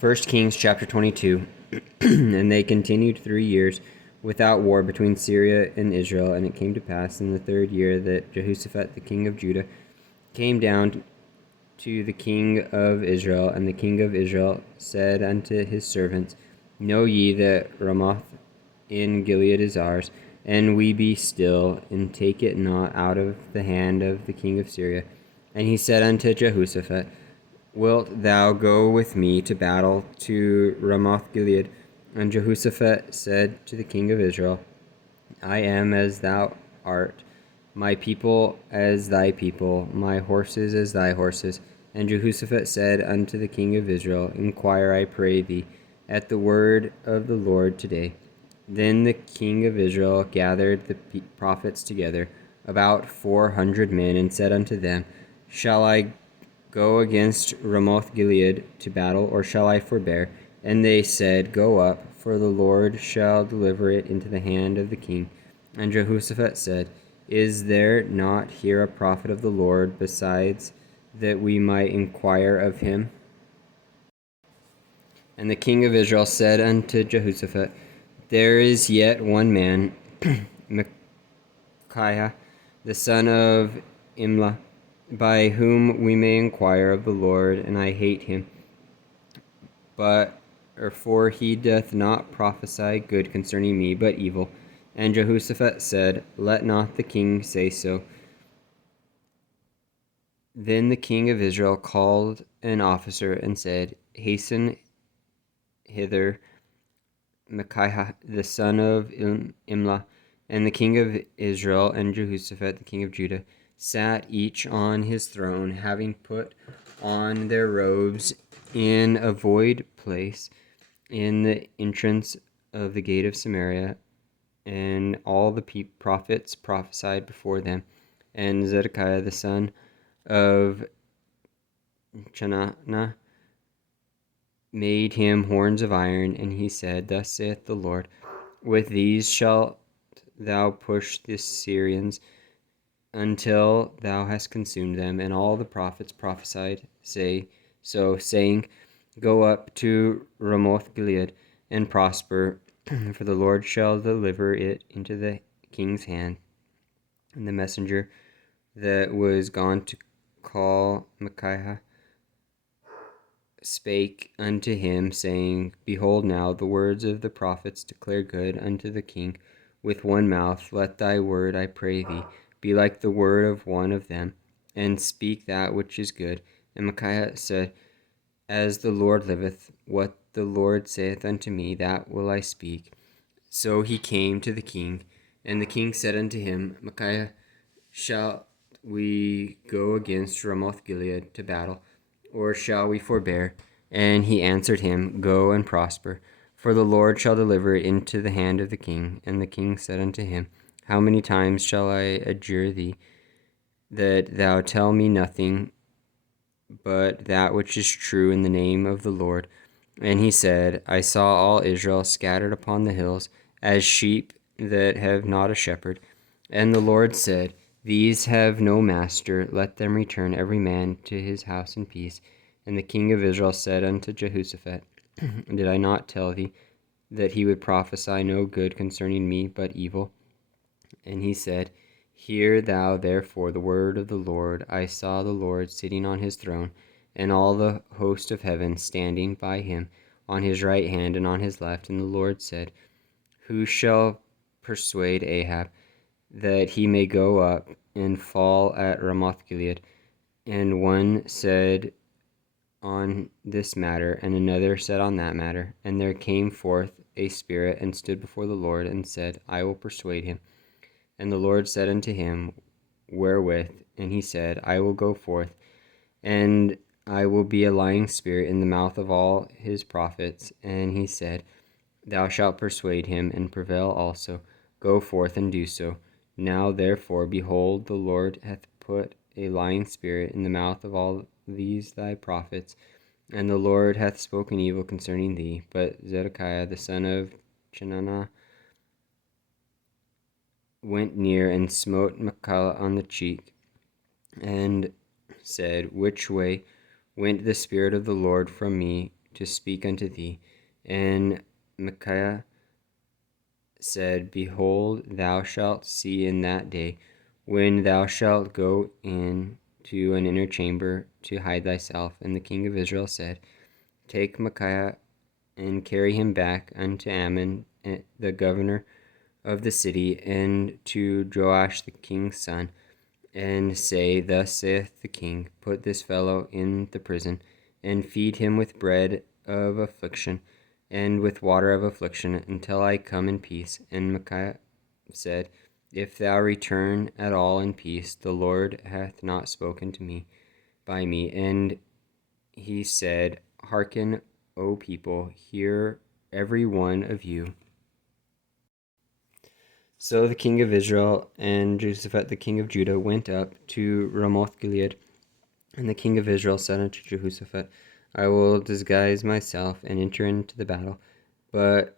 1 Kings chapter 22. And they continued 3 years without war between Syria and Israel. And it came to pass in the 3rd year that Jehoshaphat the king of Judah came down to the king of Israel. And the king of Israel said unto his servants, Know ye that Ramoth in Gilead is ours, and we be still, and take it not out of the hand of the king of Syria. And he said unto Jehoshaphat, Wilt thou go with me to battle to Ramoth Gilead? And Jehoshaphat said to the king of Israel, I am as thou art, my people as thy people, my horses as thy horses. And Jehoshaphat said unto the king of Israel, Inquire, I pray thee, at the word of the Lord today. Then the king of Israel gathered the prophets together, about 400 men, and said unto them, Shall I go against Ramoth Gilead to battle, or shall I forbear? And they said, Go up, for the Lord shall deliver it into the hand of the king. And Jehoshaphat said, Is there not here a prophet of the Lord besides, that we might inquire of him? And the king of Israel said unto Jehoshaphat, There is yet one man, Micaiah, the son of Imlah, by whom we may inquire of the Lord, and I hate him. For he doth not prophesy good concerning me, but evil. And Jehoshaphat said, Let not the king say so. Then the king of Israel called an officer and said, Hasten hither Micaiah the son of Imlah. And the king of Israel and Jehoshaphat the king of Judah sat each on his throne, having put on their robes in a void place in the entrance of the gate of Samaria. And all the prophets prophesied before them. And Zedekiah the son of Chenaanah made him horns of iron, and he said, Thus saith the Lord, With these shalt thou push the Syrians until thou hast consumed them. And all the prophets prophesied, saying, Go up to Ramoth Gilead and prosper, for the Lord shall deliver it into the king's hand. And the messenger that was gone to call Micaiah spake unto him, saying, Behold now, the words of the prophets declare good unto the king with one mouth. Let thy word, I pray thee, be like the word of one of them, and speak that which is good. And Micaiah said, As the Lord liveth, what the Lord saith unto me, that will I speak. So he came to the king, and the king said unto him, Micaiah, shall we go against Ramoth Gilead to battle, or shall we forbear? And he answered him, Go and prosper, for the Lord shall deliver it into the hand of the king. And the king said unto him, How many times shall I adjure thee, that thou tell me nothing but that which is true in the name of the Lord? And he said, I saw all Israel scattered upon the hills, as sheep that have not a shepherd. And the Lord said, These have no master, let them return every man to his house in peace. And the king of Israel said unto Jehoshaphat, Did I not tell thee that he would prophesy no good concerning me, but evil? And he said, Hear thou therefore the word of the Lord. I saw the Lord sitting on his throne, and all the host of heaven standing by him, on his right hand and on his left. And the Lord said, Who shall persuade Ahab, that he may go up and fall at Ramoth Gilead? And one said on this matter, and another said on that matter. And there came forth a spirit, and stood before the Lord, and said, I will persuade him. And the Lord said unto him, Wherewith? And he said, I will go forth, and I will be a lying spirit in the mouth of all his prophets. And he said, Thou shalt persuade him, and prevail also. Go forth and do so. Now therefore, behold, the Lord hath put a lying spirit in the mouth of all these thy prophets, and the Lord hath spoken evil concerning thee. But Zedekiah the son of Chenaanah went near and smote Micaiah on the cheek, and said, Which way went the Spirit of the Lord from me to speak unto thee. And Micaiah said, Behold, thou shalt see in that day, when thou shalt go in to an inner chamber to hide thyself. And the king of Israel said, Take Micaiah and carry him back unto Ammon, the governor of the city, and to Joash the king's son, and say, Thus saith the king, Put this fellow in the prison, and feed him with bread of affliction, and with water of affliction, until I come in peace. And Micaiah said, If thou return at all in peace, the Lord hath not spoken to me by me. And he said, Hearken, O people, hear every one of you. So the king of Israel and Jehoshaphat the king of Judah went up to Ramoth Gilead. And the king of Israel said unto Jehoshaphat, I will disguise myself and enter into the battle, but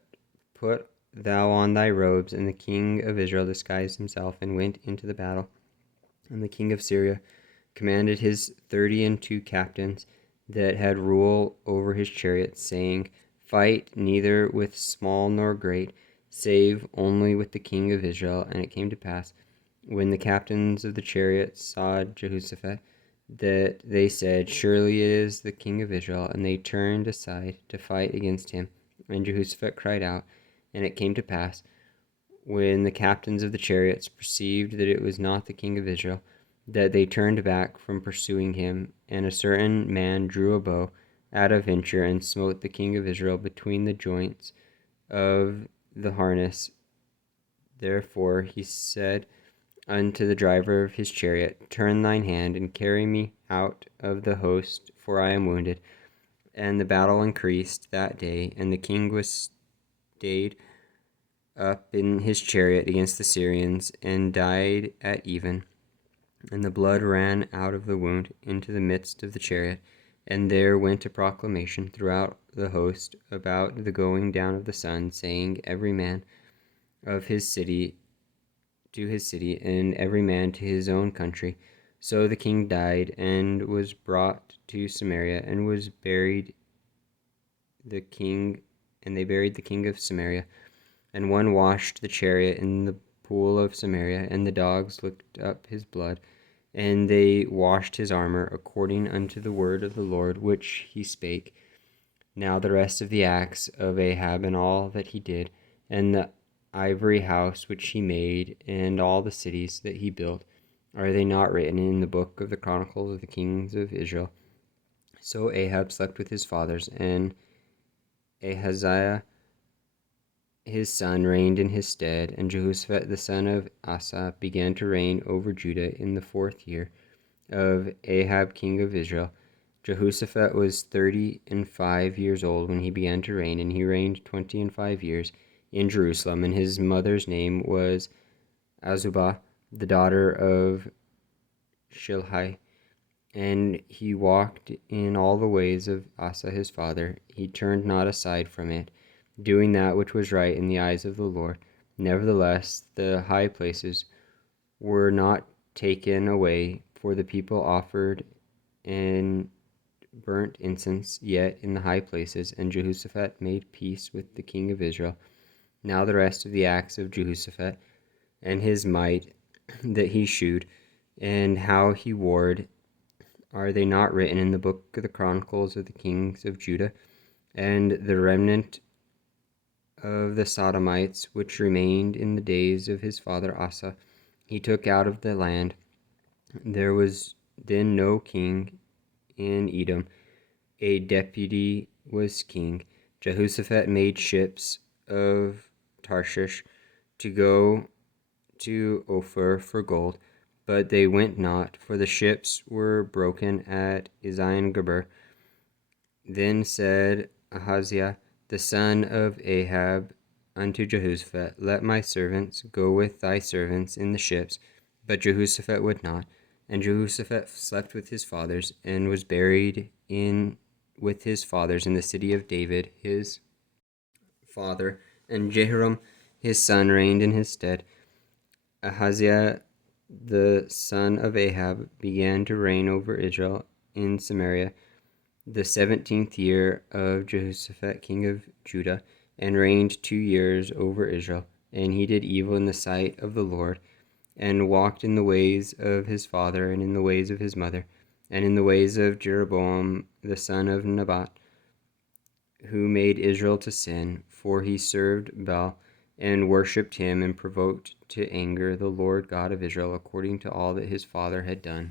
put thou on thy robes. And the king of Israel disguised himself and went into the battle. And the king of Syria commanded his 32 captains that had rule over his chariots, saying, Fight neither with small nor great, save only with the king of Israel. And it came to pass, when the captains of the chariots saw Jehoshaphat, that they said, Surely it is the king of Israel. And they turned aside to fight against him. And Jehoshaphat cried out. And it came to pass, when the captains of the chariots perceived that it was not the king of Israel, that they turned back from pursuing him. And a certain man drew a bow out of venture, and smote the king of Israel between the joints of the harness. Therefore he said unto the driver of his chariot, Turn thine hand, and carry me out of the host, for I am wounded. And the battle increased that day, and the king was stayed up in his chariot against the Syrians, and died at even. And the blood ran out of the wound into the midst of the chariot. And there went a proclamation throughout the host about the going down of the sun, saying, Every man of his city to his city, and every man to his own country. So the king died, and was brought to Samaria, and was buried the king, and they buried the king of Samaria. And one washed the chariot in the pool of Samaria, and the dogs licked up his blood. And they washed his armor, according unto the word of the Lord which he spake. Now the rest of the acts of Ahab, and all that he did, and the ivory house which he made, and all the cities that he built, are they not written in the book of the Chronicles of the kings of Israel? So Ahab slept with his fathers, and Ahaziah his son reigned in his stead. And Jehoshaphat the son of Asa began to reign over Judah in the 4th year of Ahab king of Israel. Jehoshaphat was 35 years old when he began to reign, and he reigned 25 years in Jerusalem. And his mother's name was Azubah, the daughter of Shilhi. And he walked in all the ways of Asa his father. He turned not aside from it, doing that which was right in the eyes of the Lord. Nevertheless, the high places were not taken away, for the people offered and burnt incense yet in the high places. And Jehoshaphat made peace with the king of Israel. Now the rest of the acts of Jehoshaphat, and his might that he shewed, and how he warred, are they not written in the book of the Chronicles of the kings of Judah? And the remnant of the Sodomites, which remained in the days of his father Asa, he took out of the land. There was then no king in Edom. A deputy was king. Jehoshaphat made ships of Tarshish to go to Ophir for gold, but they went not, for the ships were broken at Ezion-Geber. Then said Ahaziah the son of Ahab unto Jehoshaphat, Let my servants go with thy servants in the ships. But Jehoshaphat would not. And Jehoshaphat slept with his fathers, and was buried with his fathers in the city of David his father. And Jehoram his son reigned in his stead. Ahaziah the son of Ahab began to reign over Israel in Samaria the 17th year of Jehoshaphat king of Judah, and reigned 2 years over Israel. And he did evil in the sight of the Lord, and walked in the ways of his father, and in the ways of his mother, and in the ways of Jeroboam the son of Nebat, who made Israel to sin, for he served Baal, and worshipped him, and provoked to anger the Lord God of Israel, according to all that his father had done.